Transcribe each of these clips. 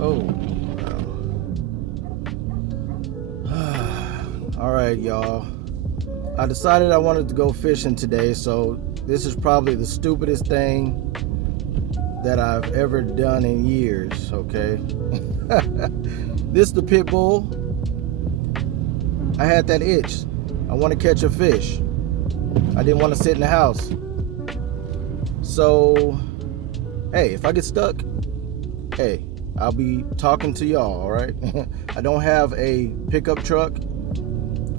Oh. All right, y'all. I decided I wanted to go fishing today, so this is probably the stupidest thing that I've ever done in years, okay? This is the pit bull. I had that itch. I want to catch a fish. I didn't want to sit in the house. So, hey, if I get stuck, hey, I'll be talking to y'all, all right? I don't have a pickup truck.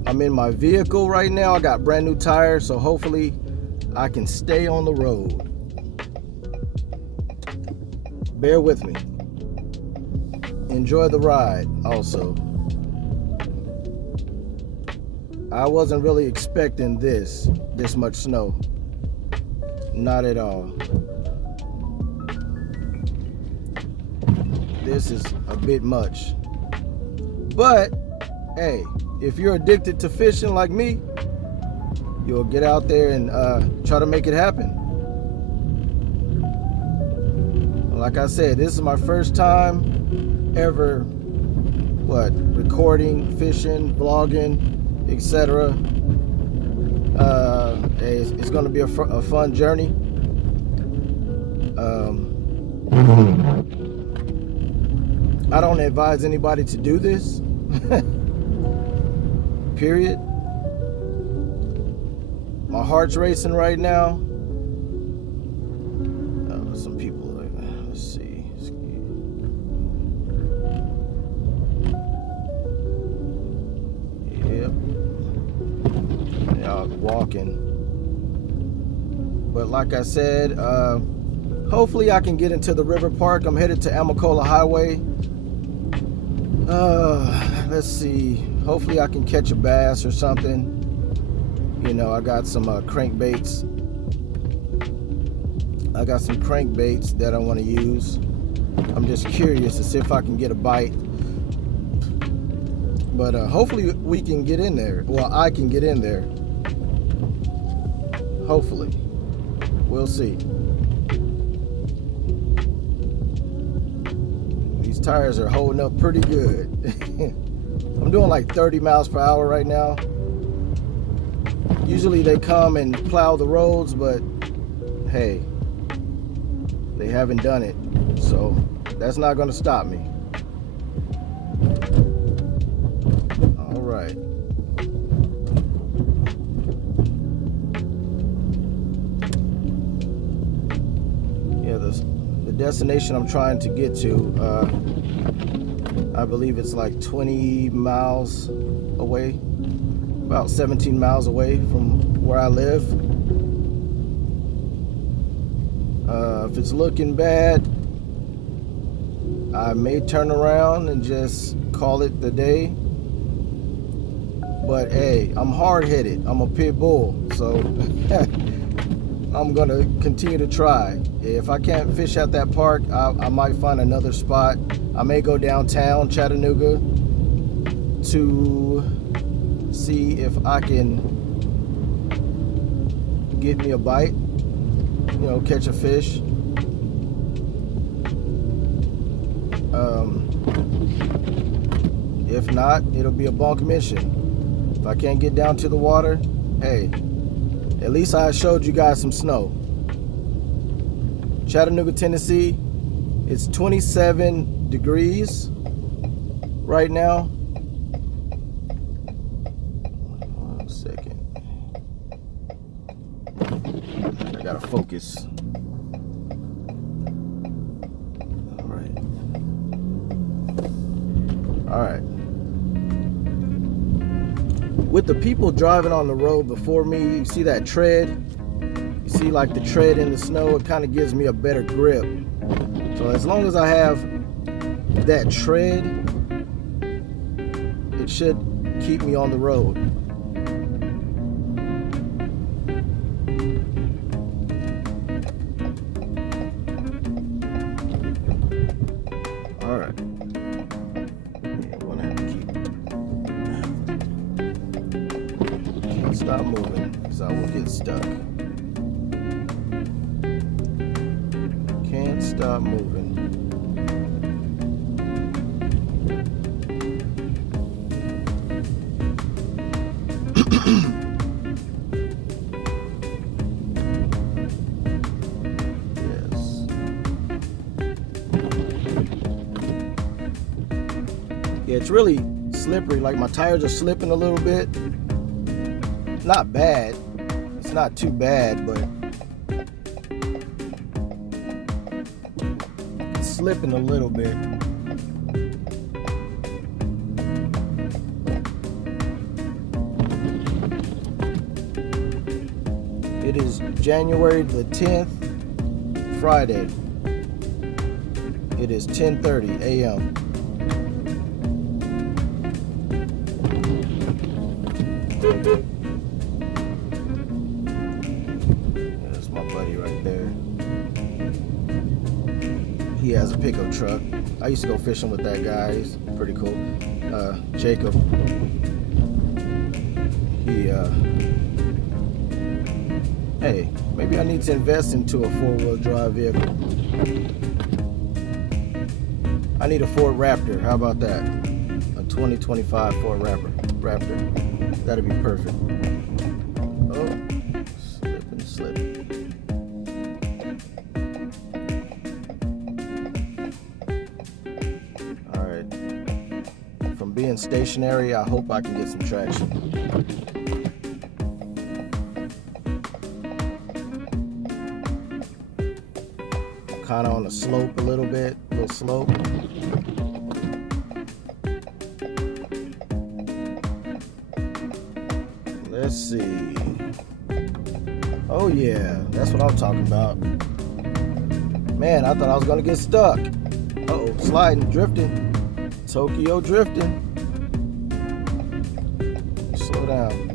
I'm in my vehicle right now. I got brand new tires, so hopefully I can stay on the road. Bear with me. Enjoy the ride also. I wasn't really expecting this much snow. Not at all. This is a bit much. But, hey, if you're addicted to fishing like me, you'll get out there and try to make it happen. Like I said, this is my first time ever, recording, fishing, vlogging, etc. It's going to be a fun journey. I don't advise anybody to do this. Period. My heart's racing right now. Some people, let's see. Yep. Y'all walking. But like I said, hopefully I can get into the river park. I'm headed to Amacola Highway. Let's see. Hopefully I can catch a bass or something. You know, I got some crankbaits. I got some crankbaits that I want to use. I'm just curious to see if I can get a bite. But hopefully we can get in there. Well, I can get in there. Hopefully. We'll see. These tires are holding up pretty good. I'm doing like 30 miles per hour right now. Usually they come and plow the roads, but hey, they haven't done it. So that's not going to stop me. All right. Yeah, the destination I'm trying to get to, I believe it's like 20 miles away, about 17 miles away from where I live. If it's looking bad, I may turn around and just call it the day. But hey, I'm hard-headed. I'm a pit bull, so I'm gonna continue to try. If I can't fish at that park, I might find another spot. I may go downtown Chattanooga to see if I can get me a bite, you know, catch a fish. If not, it'll be a bunk mission. If I can't get down to the water, hey, at least I showed you guys some snow. Chattanooga, Tennessee, it's 27 degrees right now. One second. I gotta focus. All right. With the people driving on the road before me, you see that tread? You see like the tread in the snow? It kind of gives me a better grip. So as long as I have that tread, it should keep me on the road. All right. Stop moving, because I will get stuck. Can't stop moving. Yeah, it's really slippery. Like my tires are slipping a little bit. Not bad. It's not too bad, but it's slipping a little bit. It is January the 10th, Friday. It is 10:30 a.m. That's my buddy right there. He has a pickup truck. I used to go fishing with that guy. He's pretty cool. Jacob. Hey, maybe I need to invest into a four-wheel drive vehicle. I need a Ford Raptor. How about that? A 2025 Ford Raptor. That'd be perfect. Oh, slip. All right. From being stationary, I hope I can get some traction. Kind of on the slope a little bit, little slope. Let's see. Oh yeah, that's what I'm talking about. Man, I thought I was gonna get stuck. Uh-oh, sliding, drifting. Tokyo drifting. Slow down.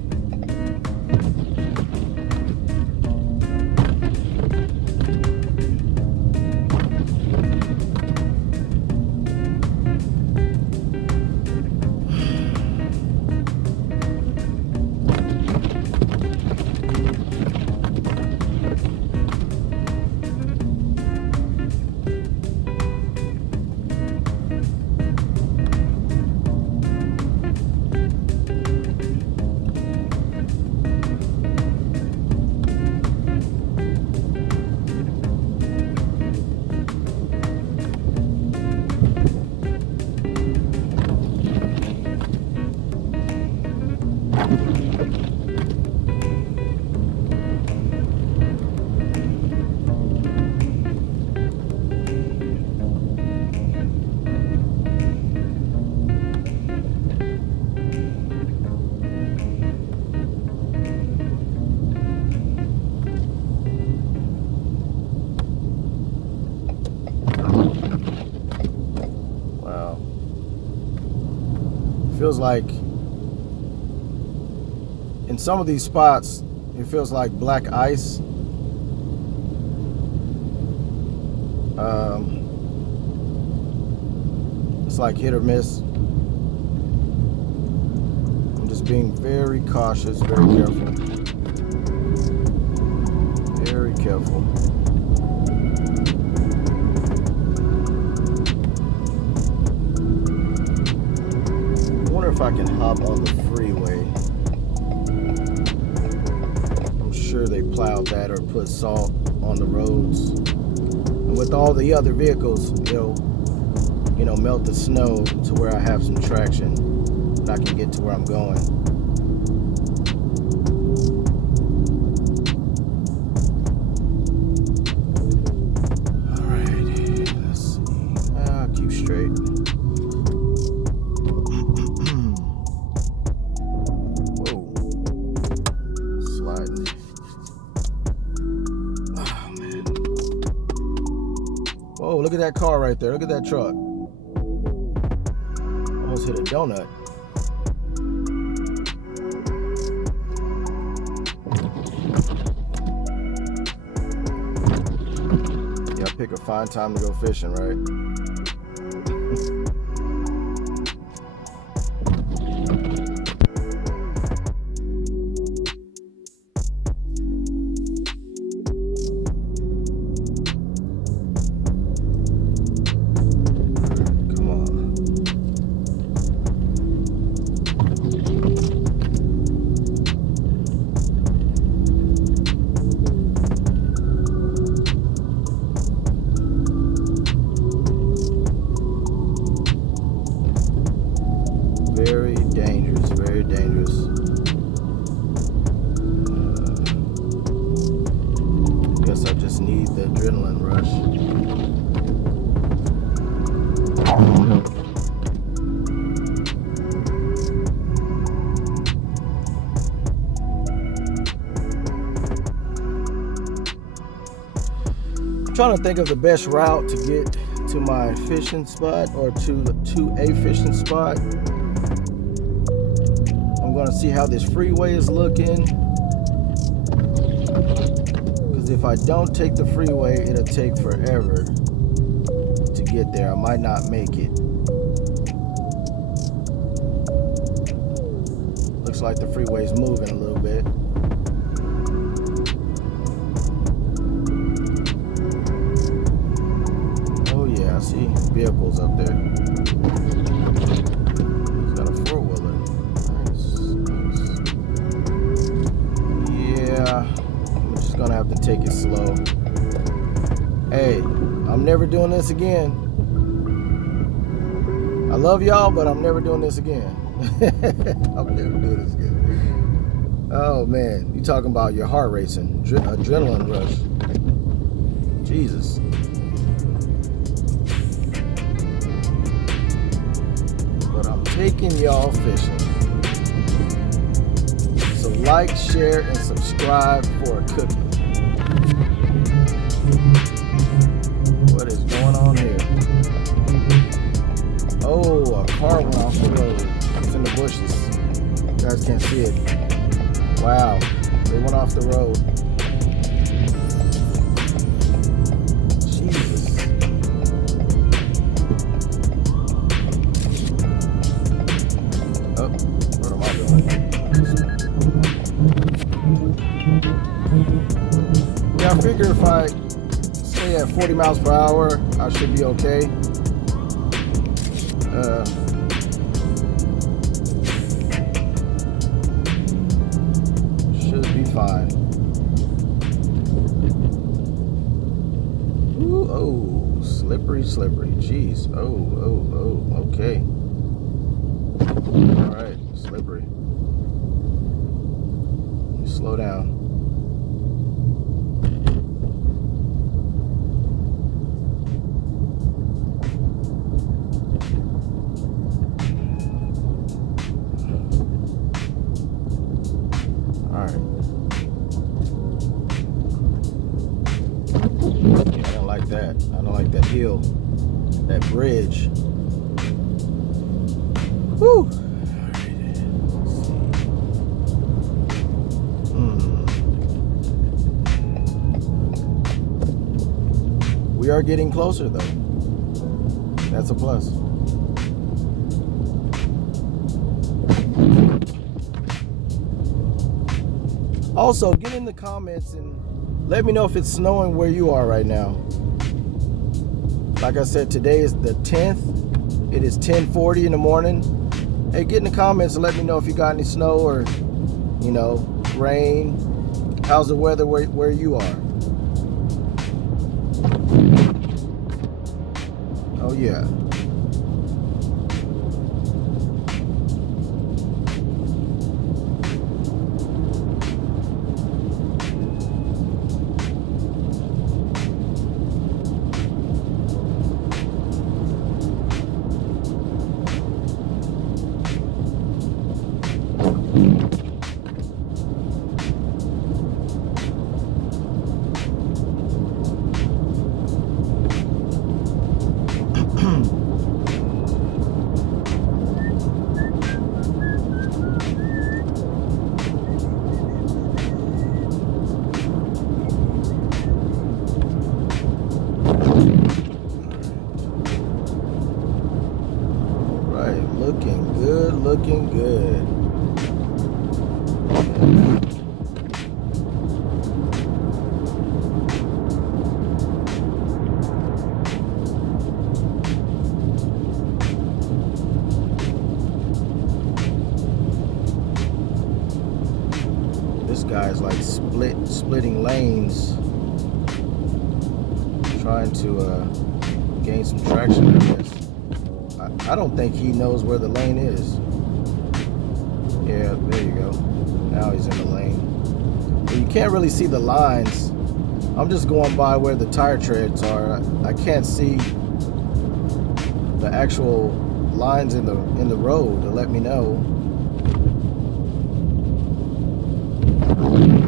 Feels like in some of these spots it feels like black ice. It's like hit or miss. I'm just being very cautious, very careful. Very careful. If I can hop on the freeway. I'm sure they plowed that or put salt on the roads. And with all the other vehicles, it'll, melt the snow to where I have some traction and I can get to where I'm going. All right, let's see. I'll keep straight. Oh, look at that car right there. Look at that truck. Almost hit a donut. Yeah, pick a fine time to go fishing, right? I'm trying to think of the best route to get to my fishing spot, or to a fishing spot. I'm going to see how this freeway is looking, because if I don't take the freeway, it'll take forever to get there. I might not make it. Looks like the freeway's moving a little bit. Oh yeah, I see vehicles up there. He's got a four-wheeler. Nice. Yeah, I'm just gonna have to take it slow. Hey, I'm never doing this again. I love y'all, but I'm never doing this again. I'm never doing this again. Oh man, you talking about your heart racing, adrenaline rush. Jesus. But I'm taking y'all fishing. So like, share, and subscribe for a cookie. What is going on here? Oh, a car went off the road. It's in the bushes. You guys can't see it. Wow, they went off the road. Jesus. Oh, what am I doing? Yeah, I figure if I stay at 40 miles per hour, I should be okay. Should be fine. Ooh, oh, slippery, slippery. Jeez. Oh, okay. All right, slippery. You slow down. I don't like that hill, that bridge. Whew. We are getting closer though. That's a plus. Also, get in the comments and let me know if it's snowing where you are right now. Like I said, today is the 10th. It is 10:40 in the morning. Hey, get in the comments and let me know if you got any snow or, rain. How's the weather where you are? Oh, yeah. Looking good. This guy's like splitting lanes, trying to gain some traction, I guess. I don't think he knows where the lane is. Yeah, there you go. Now he's in the lane. But you can't really see the lines. I'm just going by where the tire treads are. I can't see the the actual lines in the road to let me know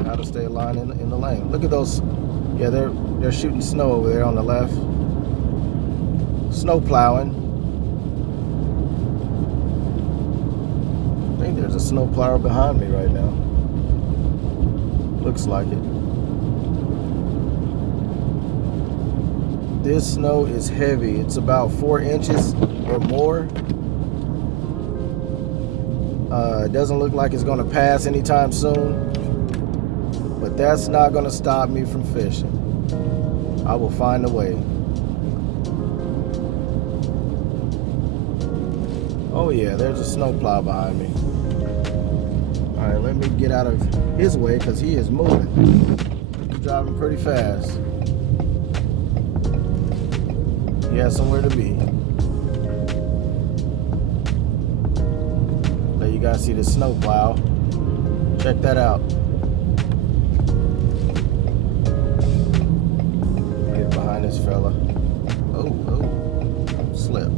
how to stay aligned in the lane. Look at those. Yeah, they're shooting snow over there on the left. Snow plowing. I think there's a snow plower behind me right now. Looks like it. This snow is heavy. It's about 4 inches or more. It doesn't look like it's going to pass anytime soon. But that's not going to stop me from fishing. I will find a way. Oh yeah, there's a snowplow behind me. Alright, let me get out of his way because he is moving. He's driving pretty fast. He has somewhere to be. Let you guys see the snowplow. Check that out. Get behind this fella. Oh, slip.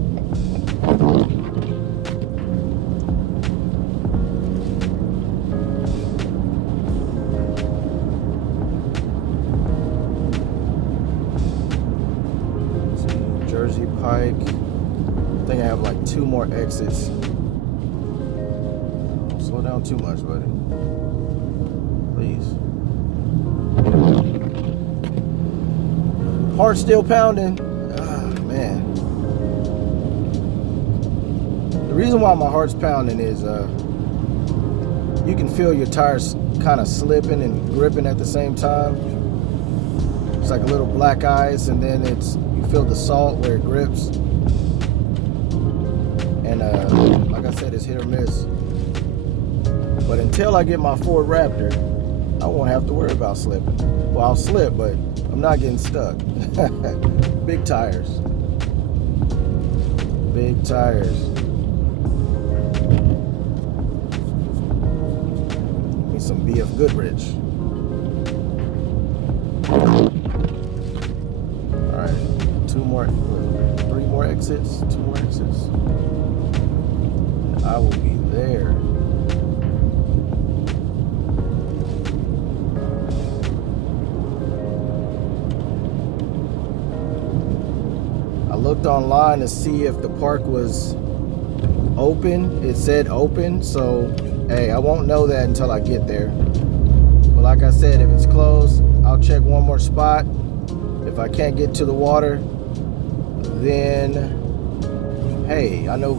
Jersey Pike. I think I have like 2 more exits. Don't slow down too much, buddy. Please. Heart still pounding. Ah, man. The reason why my heart's pounding is you can feel your tires kind of slipping and gripping at the same time. It's like a little black ice, and then you feel the salt where it grips. And like I said, it's hit or miss. But until I get my Ford Raptor, I won't have to worry about slipping. Well, I'll slip, but I'm not getting stuck. Big tires. Big tires. Give me some BF Goodrich. Alright, 3 more exits, 2 more exits. I will be there. I looked online to see if the park was open. It said open, so hey, I won't know that until I get there. But like I said, if it's closed, I'll check one more spot. If I can't get to the water, then hey, I know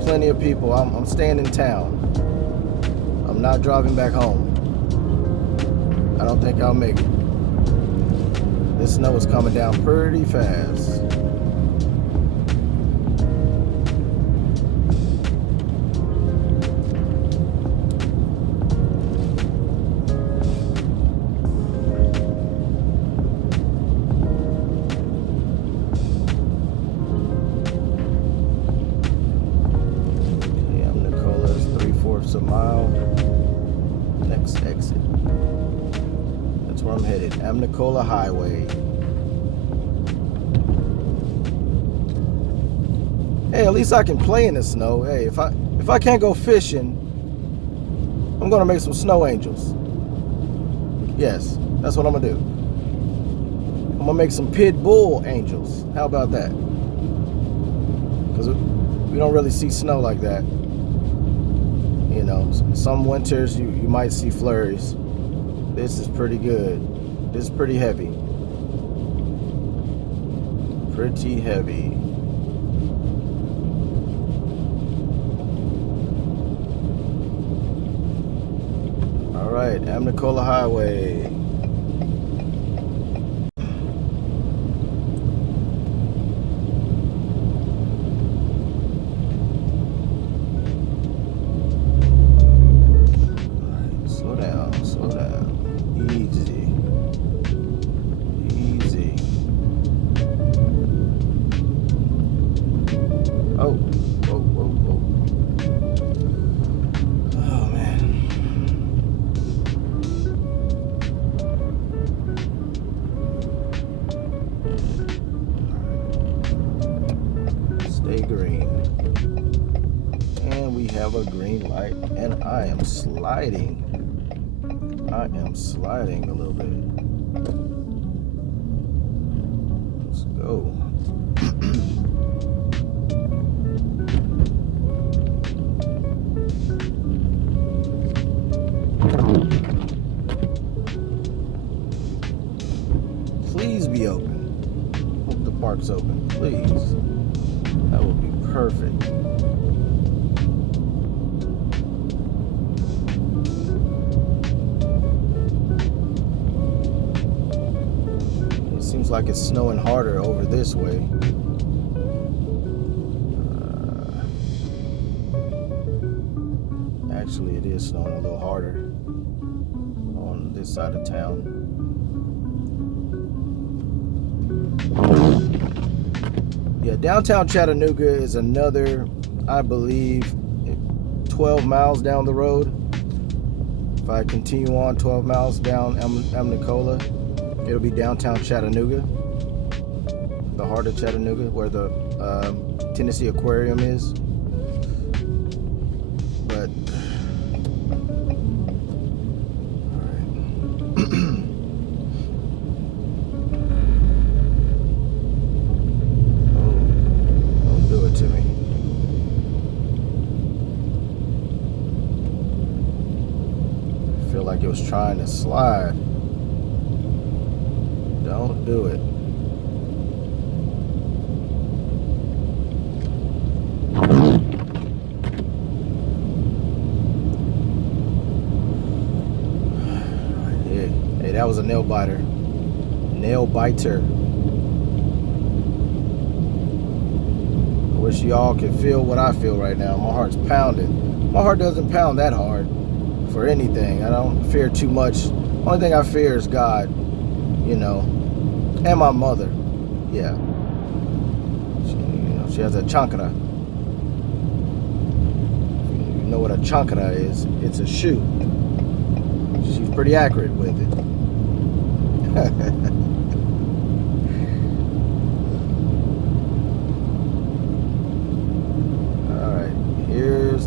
plenty of people. I'm staying in town. I'm not driving back home. I don't think I'll make it. This snow is coming down pretty fast. A mile. Next exit. That's where I'm headed. Amnicola Highway. Hey, at least I can play in the snow. Hey, if I can't go fishing, I'm gonna make some snow angels. Yes, that's what I'm gonna do. I'm gonna make some pit bull angels. How about that? Because we don't really see snow like that. You know, some winters you might see flurries. This is pretty good. This is pretty heavy. Pretty heavy. All right, Amnicola Highway. Slow down. Easy. Oh, whoa. Oh, man. Stay have a green light, and I am sliding. I am sliding a little bit. Let's go. Please be open. Hope the park's open, please. That would be perfect. It seems like it's snowing harder over this way. Actually, it is snowing a little harder on this side of town. Yeah, downtown Chattanooga is another, I believe, 12 miles down the road. If I continue on 12 miles down Amnicola, it'll be downtown Chattanooga, the heart of Chattanooga, where the Tennessee Aquarium is. But to me. I feel like it was trying to slide. Don't do it. Hey, that was a nail biter. Nail biter. Wish y'all could feel what I feel right now. My heart's pounding. My heart doesn't pound that hard for anything. I don't fear too much. Only thing I fear is God, you know, and my mother. Yeah. She has a chankra. You know what a chankra is? It's a shoe. She's pretty accurate with it.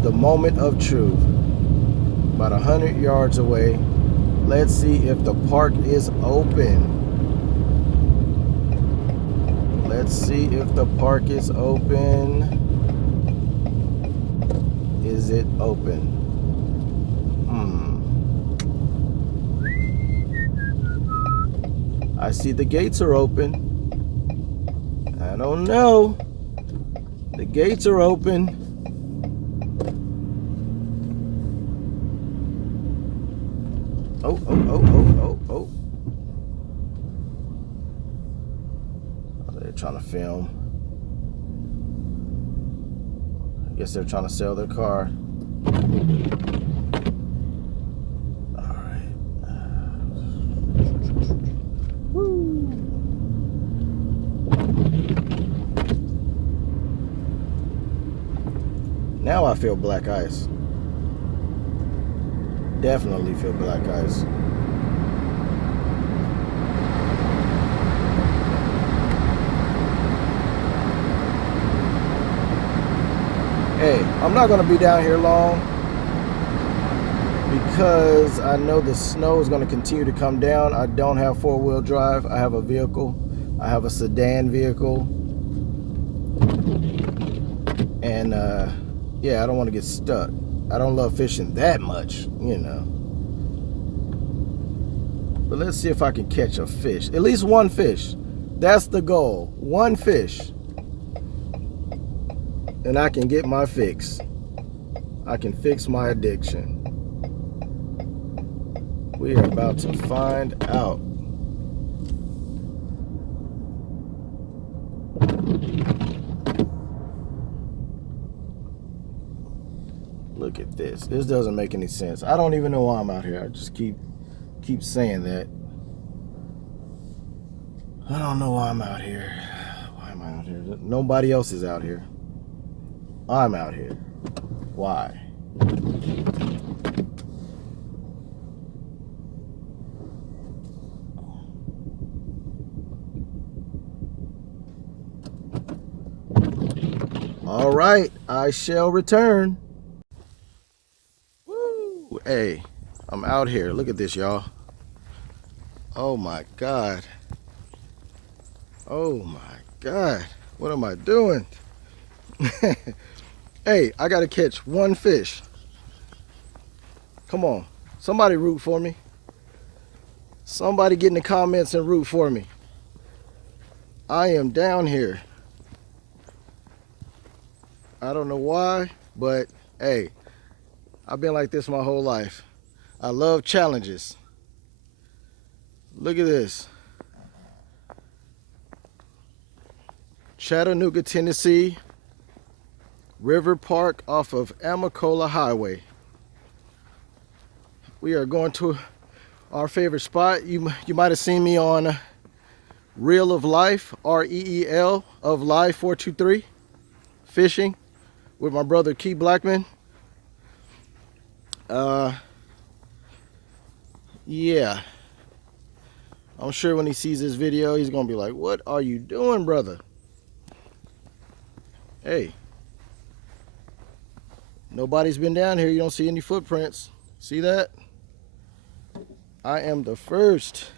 The moment of truth. About 100 yards away. Let's see if the park is open. Let's see if the park is open. Is it open? I see the gates are open. I don't know. The gates are open. Oh. They're trying to film. I guess they're trying to sell their car. All right. Woo. Now I feel black ice. Definitely feel black ice. Hey, I'm not gonna be down here long because I know the snow is gonna continue to come down. I don't have four-wheel drive. I have a vehicle. I have a sedan vehicle. And yeah, I don't want to get stuck. I don't love fishing that much, you know. But let's see if I can catch a fish. At least one fish. That's the goal. One fish. And I can get my fix. I can fix my addiction. We are about to find out. Look at this. This doesn't make any sense. I don't even know why I'm out here. I just keep saying that. I don't know why I'm out here. Why am I out here? Nobody else is out here. I'm out here. Why? All right, I shall return. Hey, I'm out here. Look at this, y'all. Oh my God. Oh my God. What am I doing? Hey, I gotta catch one fish. Come on. Somebody root for me. Somebody get in the comments and root for me. I am down here. I don't know why, but hey, I've been like this my whole life. I love challenges. Look at this. Chattanooga, Tennessee, River Park off of Amacola Highway. We are going to our favorite spot. You might have seen me on Reel of Life, REEL of Life 423, fishing with my brother Key Blackman. Yeah, I'm sure when he sees this video, he's gonna be like, "What are you doing, brother?" Hey, nobody's been down here. You don't see any footprints. See that? I am the first.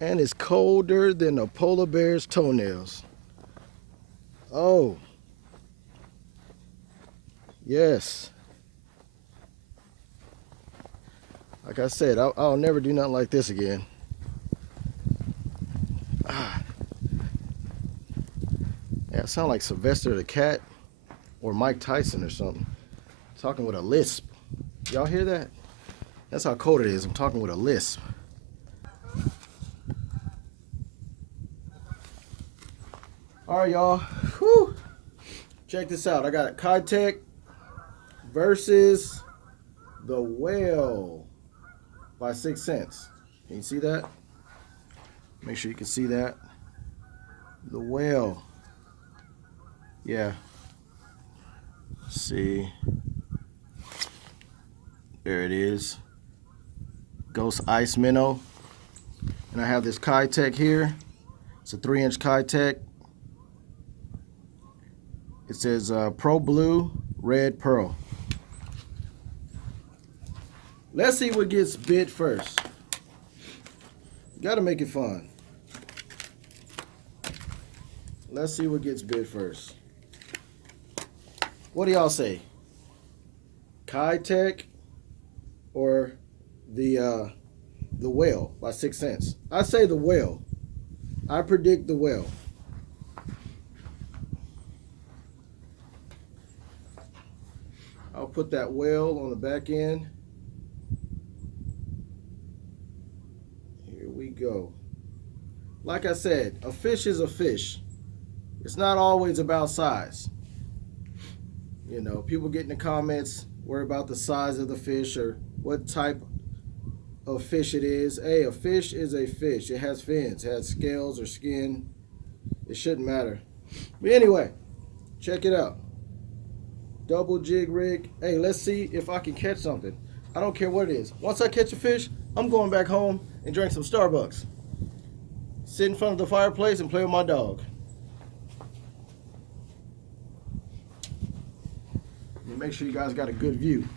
And it's colder than a polar bear's toenails. Oh, yes. Like I said, I'll never do nothing like this again. Yeah, it sounds like Sylvester the Cat or Mike Tyson or something. Talking with a lisp. Y'all hear that? That's how cold it is. I'm talking with a lisp. All right, y'all. Whew. Check this out. I got Kitech versus the Whale by 6 cents. Can you see that? Make sure you can see that. The Whale. Yeah. Let's see. There it is. Ghost Ice Minnow. And I have this Kitech here. It's a 3-inch Kitech. It says Pro Blue Red Pearl. Let's see what gets bit first. Gotta make it fun. Let's see what gets bit first. What do y'all say? Kitech or the Whale by 6 cents? I say the Whale. I predict the Whale. I'll put that Whale on the back end. Here we go. Like I said, a fish is a fish. It's not always about size. You know, people get in the comments, worry about the size of the fish or what type of fish it is. Hey, a fish is a fish. It has fins, it has scales or skin. It shouldn't matter. But anyway, check it out. Double jig rig. Hey, let's see if I can catch something. I don't care what it is. Once I catch a fish, I'm going back home and drink some Starbucks. Sit in front of the fireplace and play with my dog. Make sure you guys got a good view.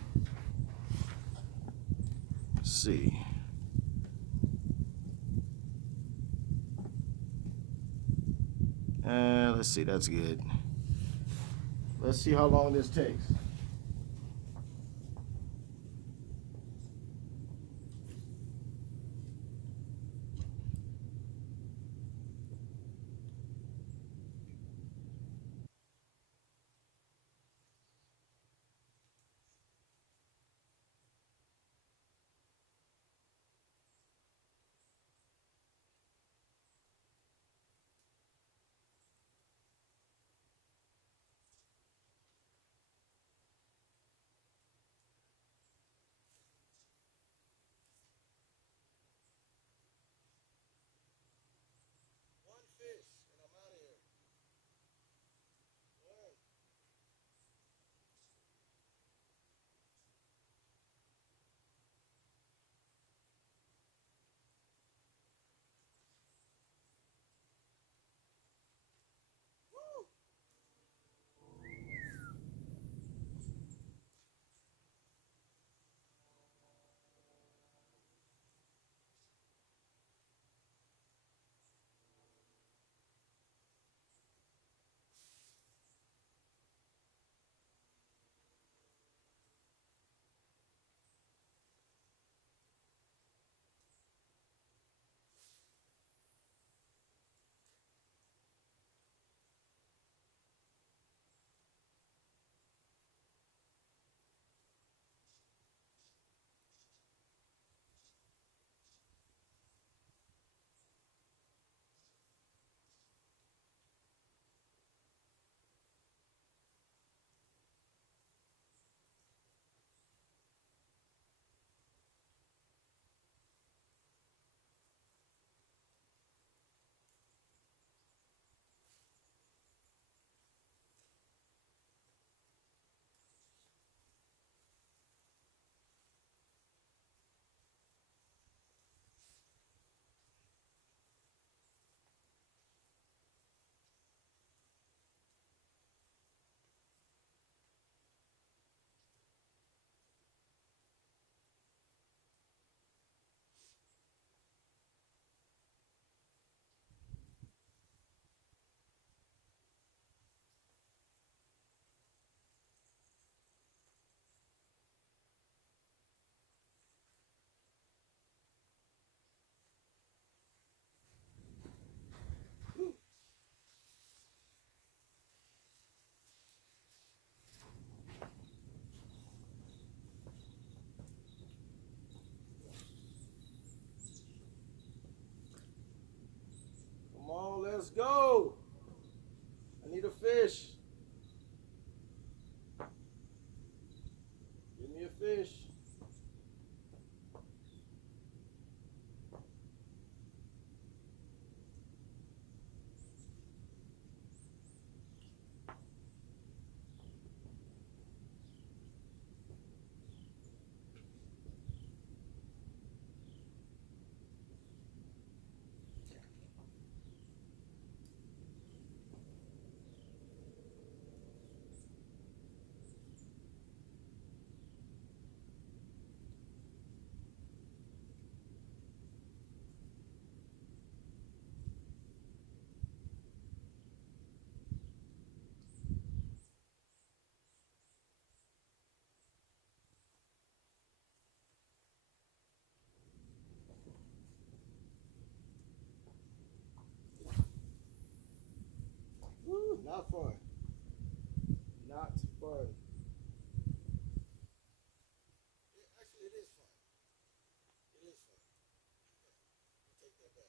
Let's see. Let's see, that's good. Let's see how long this takes. fish. Give me a fish. Woo, not fun. Not fun. Actually, it is fun. It is fun. I'll take that back.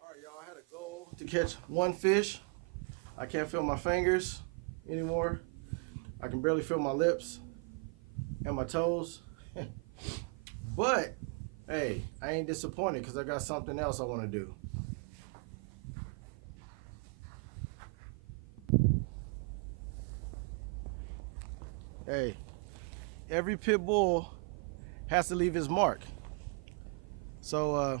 All right, y'all. I had a goal to catch one fish. I can't feel my fingers anymore. I can barely feel my lips and my toes. But hey, I ain't disappointed because I got something else I want to do. Hey, every pit bull has to leave his mark. So